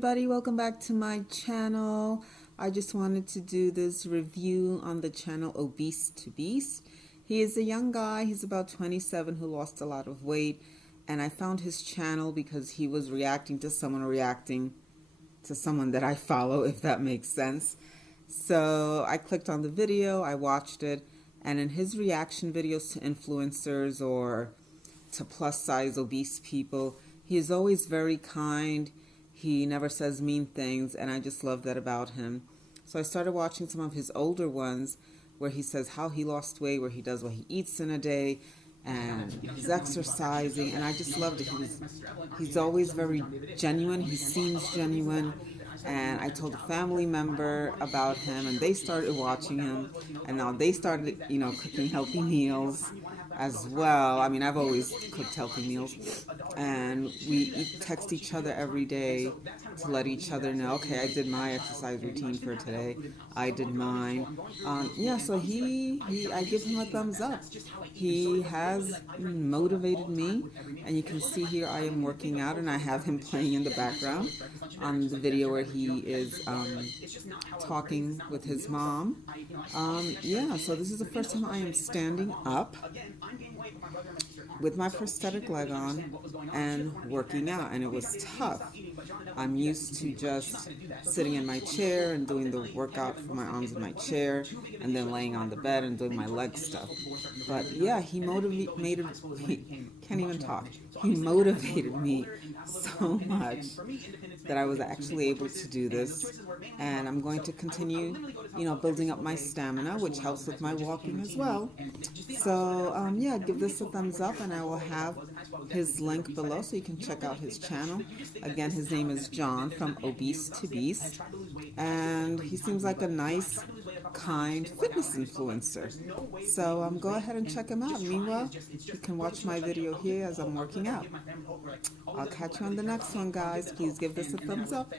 everybody, welcome back to my channel. I just wanted to do this review on the channel OBESEtoBEAST. He is a young guy, he's about 27, who lost a lot of weight, and I found his channel because he was reacting to someone that I follow, if that makes sense. So I clicked on the video, I watched it, and in his reaction videos to influencers or to plus size obese people, he is always very kind. He never says mean things, and I just love that about him. So I started watching some of his older ones where he says how he lost weight, where he does what he eats in a day, and he's exercising, and I just loved it. He's always very genuine. He seems genuine. And I told a family member about him, and they started watching him, and now they started, cooking healthy meals as well. I mean, I've always cooked healthy meals, and we text each other every day to let each other know, okay, I did my exercise routine for today, I did mine. Yeah, so I give him a thumbs up. He has motivated me, and you can see here I am working out, and I have him playing in the background on the video where he is talking with his mom. Yeah, so this is the first time I am standing up with my prosthetic leg on and working out, and it was tough. I'm used to just sitting in my chair and doing the workout for my arms in my chair and then laying on the bed and doing my leg stuff. But yeah, he can't even talk. He motivated me so much that I was actually able to do this, and I'm going to continue, building up my stamina, which helps with my walking as well. So yeah, give this a thumbs up, and I will have his link below so you can check out his channel. Again, his name is John from OBESEtoBEAST, and he seems like a nice, kind fitness influencer. So go ahead and check him out. Meanwhile, you can watch my video here as I'm working out. I'll catch you on the next one, guys. Please give this a thumbs up.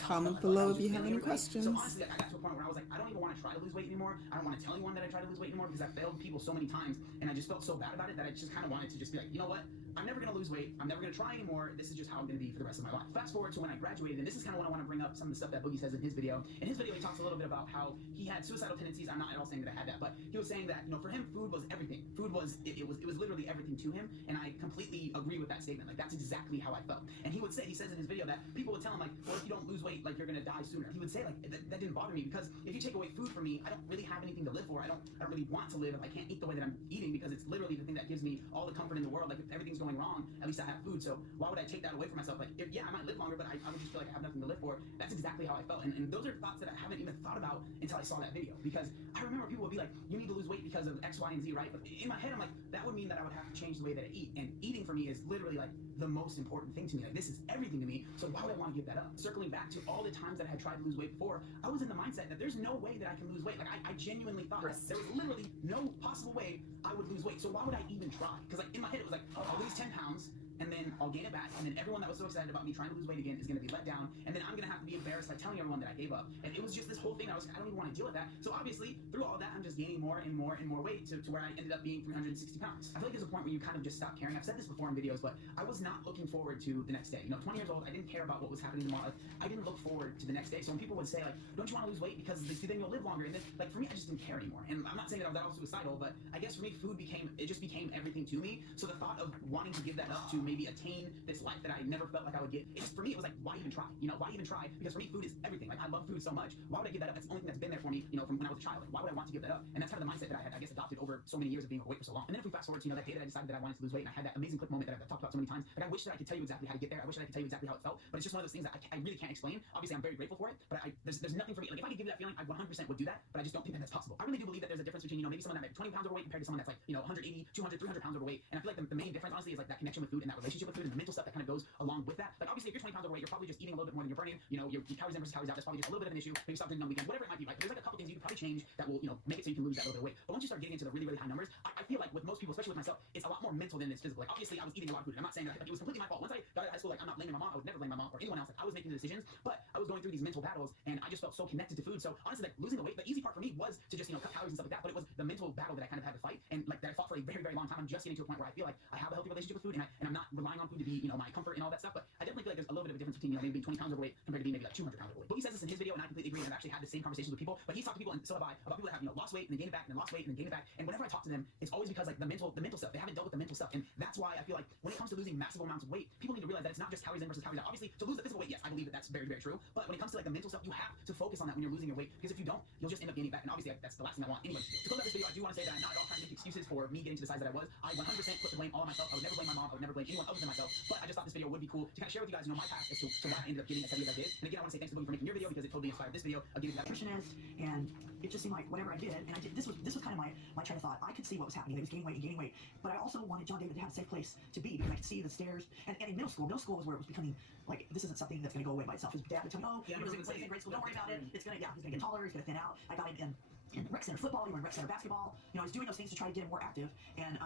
Comment below if you have any questions. So honestly, I got to a point where I was like, I don't even want to try to lose weight anymore. I don't want to tell anyone that I try to lose weight anymore because I failed people so many times, and I just felt so bad about it that I just kind of wanted to just be like, you know what? I'm never going to lose weight. I'm never going to try anymore. This is just how I'm going to be for the rest of my life. Fast forward to when I graduated, and this is kind of when I want to bring up some of the stuff that Boogie says in his video. In his video, he talks a little bit about how he had suicidal tendencies. I'm not at all saying that I had that, but he was saying that, for him, food was everything. Food was, it was literally everything to him, and I completely agree with that statement. Like, that's exactly how I felt. And he says in his video that people would tell him, like, well, if you don't lose weight, like, you're going to die sooner. He would say, like, that didn't bother me because if you take away food from me, I don't really have anything to live for. I don't really want to live if I can't eat the way that I'm eating, because it's literally the thing that gives me all the comfort in the world. Like, if everything's going wrong, at least I have food. So why would I take that away from myself? Like, yeah, I might live longer, but I would just feel like I have nothing to live for. That's exactly how I felt. And those are thoughts that I haven't even thought about until I saw that video, because I remember people would be like, you need to lose weight because of X, Y, and Z, right? But in my head, I'm like, that would mean that I would have to change the way that I eat. And eating for me is literally like the most important thing to me. Like, this is everything to me. So why would I want to give that up? Circling back to all the times that I had tried to lose weight before, I was in the mindset that there's no way that I can lose weight. Like, I genuinely thought that there was literally no possible way I would lose weight. So why would I even try? Because like in my head, it was like, oh, I'll lose 10 pounds, and then I'll gain it back, and then everyone that was so excited about me trying to lose weight again is going to be let down, and then I'm going to have to be embarrassed by telling everyone that I gave up. And it was just this whole thing. I don't even want to deal with that. So obviously, through all that, I'm just gaining more and more and more weight to where I ended up being 360 pounds. I feel like there's a point where you kind of just stop caring. I've said this before in videos, but I was not looking forward to the next day. 20 years old, I didn't care about what was happening tomorrow. I didn't look forward to the next day. So when people would say, like, don't you want to lose weight because then you'll live longer? And then, like, for me, I just didn't care anymore. And I'm not saying that I was suicidal, but I guess for me, food just became everything to me. So the thought of wanting to give that up to maybe attain this life that I never felt like I would get, for me, it was like, why even try? Why even try? Because for me, food is everything. Like, I love food so much. Why would I give that up? That's the only thing that's been there for me, from when I was a child. Like, why would I want to give that up? And that's kind of the mindset that I had, I guess, adopted over so many years of being overweight for so long. And then if we fast forward to, that day that I decided that I wanted to lose weight, and I had that amazing click moment that I've talked about so many times. Like, I wish that I could tell you exactly how to get there. I wish that I could tell you exactly how it felt. But it's just one of those things that I really can't explain. Obviously, I'm very grateful for it, but there's nothing for me. Like, if I could give you that feeling, I 100% would do that, but I just don't think that that's possible. I really do believe that there's a difference between, maybe someone that's 20 pounds overweight compared to someone that's like, 180, 200, 300 pounds overweight. And I feel like the main difference, honestly, is like that connection with food and that relationship with food and the mental stuff that kind of goes along with that. Like, obviously, if you're 20 pounds overweight, you're probably just eating a little bit more than you're burning. Your calories in versus calories out, that's probably just a little bit of an issue. Maybe stop drinking on weekends, whatever it might be, right? There's like a couple things you can probably change that will, make it so you can lose that little bit of weight. But once you start getting into the really, really high numbers, I feel like with most people, especially with myself, it's a lot more mental than it's physical. Like, obviously, I was eating a lot of food. I'm not saying that like, it was completely my fault. Once I got out of high school, like, I'm not blaming my mom. I would never blame my mom or anyone else. Like, I was making the decisions, but I was going through these mental battles, and I just felt so connected to food. So honestly, like, losing the weight, the easy part for me was to just, cut calories and stuff like that. But it was the mental battle that I kind of had to fight, and like that I fought for a very, very long time. I'm just getting to a point where I feel like I have a healthy relationship with food, and I'm not relying on food to be, you know, my comfort and all that stuff. But I definitely feel like there's a little bit of a difference between, you know, maybe being 20 pounds overweight compared to being maybe like 200 pounds overweight. But he says this in his video, and I completely agree. And I've actually had the same conversations with people. But he's talked to people, and so have I, about people that have, you know, lost weight and then gained it back, and then lost weight and then gained it back. And whenever I talk to them, it's always because like the mental stuff. They haven't dealt with the mental stuff, and that's why I feel like when it comes to losing massive amounts of weight, people need to realize that it's not just calories in versus calories out. Obviously, to lose the physical weight, yes, I believe that that's very, very true. But when it comes to like the mental stuff, you have to focus on that when you're losing your weight, because if you don't, you'll just end up gaining it back. And obviously, that's the last thing I want. Anyway, to close out this video, I do want to say that I'm not at all trying to make excuses for me getting to the size that I was. I 100% put the blame all on myself. I would never blame my mom. I would never blame anyone other than myself. But I just thought this video would be cool to kind of share with you guys, you know, my path as to why I ended up getting as heavy as I did. And again, I want to say thanks to Boogie for making your video, because it totally inspired this video of getting to that nutritionist, and it just seemed like whatever I did, and I did, this was kind of my train of thought. I could see what was happening. They was gaining weight and gaining weight, but I also wanted John David to have a safe place to be, because I could see the stairs. And in middle school was where it was becoming like, this isn't something that's going to go away by itself. His dad would tell me, oh, he was in grade school, don't worry about it. It's gonna, he's gonna get taller, he's gonna thin out. I got him in rec center football, he went rec center basketball. You know, I was doing those things to try to get him more active, and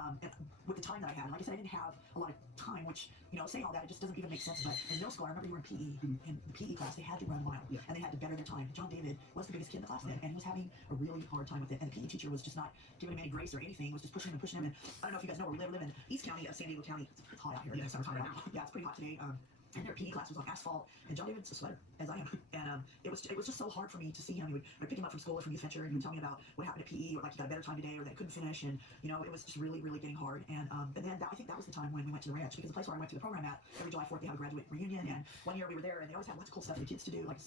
with the time that I had, and like I said, I didn't have a lot of time, which, you know, saying all that, it just doesn't even make sense. But in middle school, I remember you were in PE, in the PE class, they had to run a mile, and they had to better their time. John David was the biggest kid in the class then, and he was having a really hard time with it, and the PE teacher was just not giving him any grace or anything, was just pushing him, and I don't know if you guys know where we live in East County of San Diego County. It's hot out here. Yeah, it's hot right now. Yeah, it's pretty hot today. And their PE class was on asphalt, and John David's a sweater, as I am. And it was just so hard for me to see him. I'd pick him up from school or from Youth Venture, and he would tell me about what happened at PE, or like he got a better time today, or that he couldn't finish, and you know, it was just really, really getting hard. And then I think that was the time when we went to the ranch, because the place where I went to the program at, every July 4th they have a graduate reunion, and one year we were there, and they always had lots of cool stuff for the kids to do, like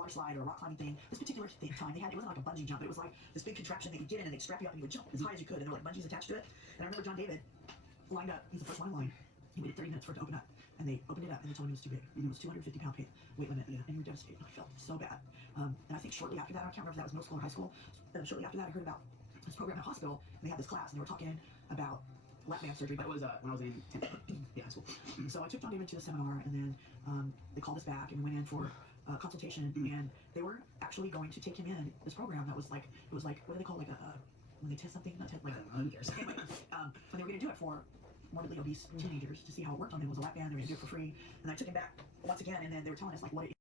water slide or a rock climbing thing. This particular time they had, it wasn't like a bungee jump, it was like this big contraption that you get in, and they'd strap you up, and you would jump as high as you could, and there were like bungees attached to it. And I remember John David lined up, he's the first one in line. He waited 30 minutes for it to open up, and they opened it up, and they told him it was too big. It was 250-pound weight limit, and we were devastated. I felt so bad. And I think shortly after that, I can't remember if that was middle school or high school, shortly after that I heard about this program at a hospital, and they had this class, and they were talking about lap band surgery. That was when I was in 10th. Yeah, high school. So I took John David to the seminar, and then they called us back, and we went in for consultation, and they were actually going to take him in this program that was like, it was like, what do they call, like a when they test something, not test, like who cares? Anyway, when they were going to do it for morbidly obese teenagers to see how it worked on them, was a lap band. They were going to do it for free, and I took him back once again, and then they were telling us like what it